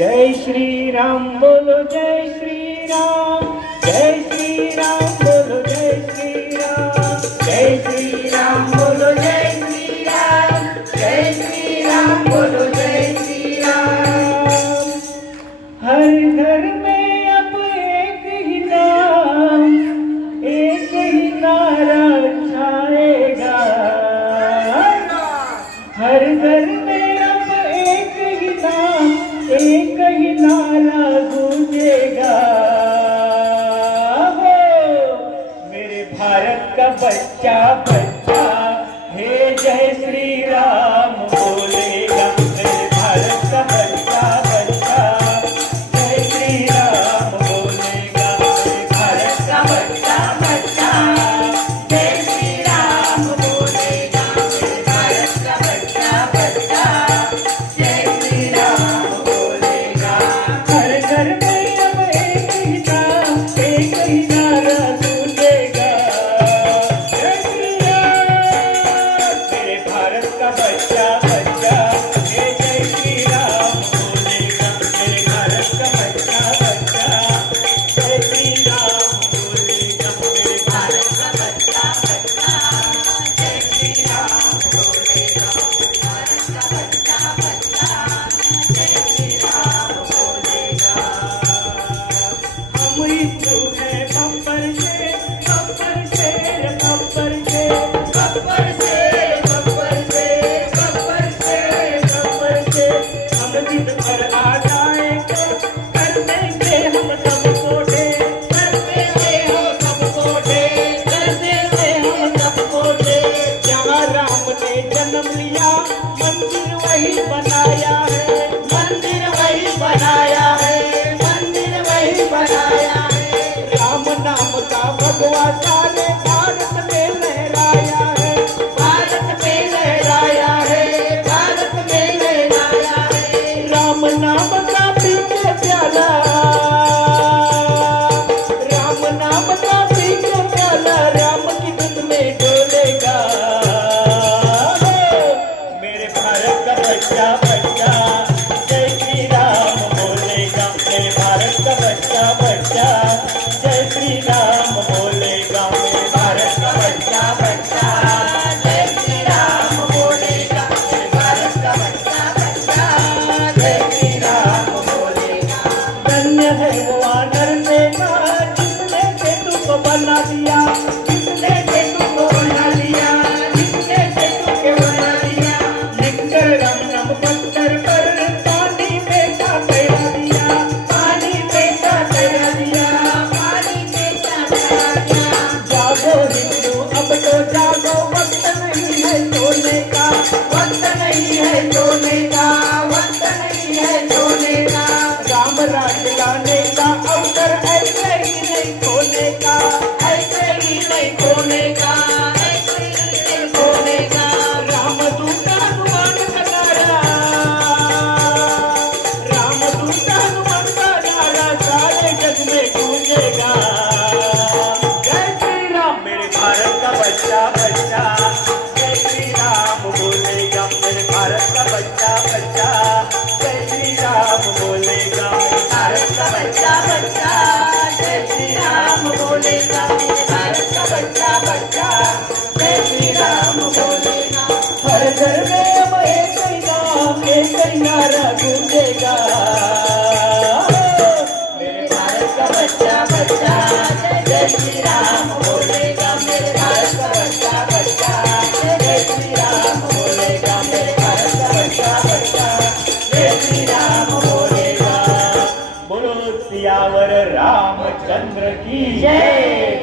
जय श्री राम बोलो जय श्री राम, जय श्री राम बोलो जय श्री राम, जय श्री राम बोलो जय श्री राम, जय श्री राम बोलो जय श्री राम। हर घर में अब एक ही नाम, एक ही नारा छाएगा। हर घर में अब एक ही नाम, एक ही नारा गूंजेगा। हो मेरे भारत का बच्चा बच्चा हे जय श्री राम बोलेगा। मेरे भारत का बच्चा बच्चा जय श्री राम बोलेगा। मेरे भारत का बच्चा बच्चा जय श्री राम बोलेगा। मेरे भारत का बच्चा बच्चा जय श्री राम बोलेगा। हर घर में अब एक ही नाम, एक ही नारा गूंजेगा। जय श्री राम। मेरे भारत का बच्चा बच्चा हे जय श्री राम बोलेगा। मेरे भारत का बच्चा बच्चा जय श्री राम बोलेगा। मेरे भारत का बच्चा बच्चा जय श्री राम बोलेगा। भारत का बच्चा बच्चा जय श्री राम बोलेगा। हम हिंदू हैं बब्बर से, बब्बर से, बब्बर से, बब्बर से, बब्बर से, बब्बर से, बब्बर से। हम दिन भर आ जाएंगे, कर देंगे हम सबको ढेर, कर देंगे हम सबको ढेर, कर देंगे हम सबको ढेर। जहाँ राम ने जन्म लिया मंदिर वही बनाया है, मंदिर वही बनाया है, मंदिर वही बनाया है। राम नाम का भगवा सारे भारत में लहराया है, भारत में लहराया है, भारत में लहराया है। राम नाम का पी के प्याला, राम नाम का पी के प्याला राम की धुन में डोलेगा। मेरे भारत का बच्चा बच्चा जय श्री राम बोलेगा। मेरे भारत का बच्चा बच्चा जय श्री राम बोलेगा। मेरे भारत का बच्चा बच्चा जय श्री राम बोलेगा। मेरे भारत का बच्चा बच्चा जय श्री राम बोलेगा। धन्य है वो आनर सेना जिसने सेतु को बना दिया, जिसने सेतु को बना लिया, जिसने सेतु को बना लिया। लिखकर रम रम पत्थर पर पानी में का तैरा दिया, पानी में का तैरा दिया, पानी में का तैरा दिया। जागो हिंदू अब तो जागो, वक्त नहीं है सोने का, वक्त नहीं है सोने का, वक्त नहीं है सोने का। राम राज लाने का अवसर ऐसे ही नहीं खोने का, ऐसे ही नहीं खोने का, ऐसे ही नहीं खोने का। रामदूत हनुमान का नारा, रामदूत हनुमान का नारा सारे जग में गूंजेगा। जय श्री राम। मेरे भारत का बच्चा बच्चा जय श्री राम बोलेगा। मेरे भारत का बच्चा बच्चा जय श्री राम बोलेगा। मेरे भारत का बच्चा बच्चा जय श्री राम बोलेगा। मेरे भारत का बच्चा बच्चा जय श्री राम बोलेगा। हर घर में अब एक ही नाम, एक ही नारा गूंजेगा। मेरे भारत का बच्चा बच्चा जय श्री राम बोलेगा। मेरे भारत का बच्चा बच्चा जय श्री राम बोलेगा। मेरे भारत का बच्चा बच्चा जय श्री राम बोलेगा। बोलो सियावर रामचंद्र की जय।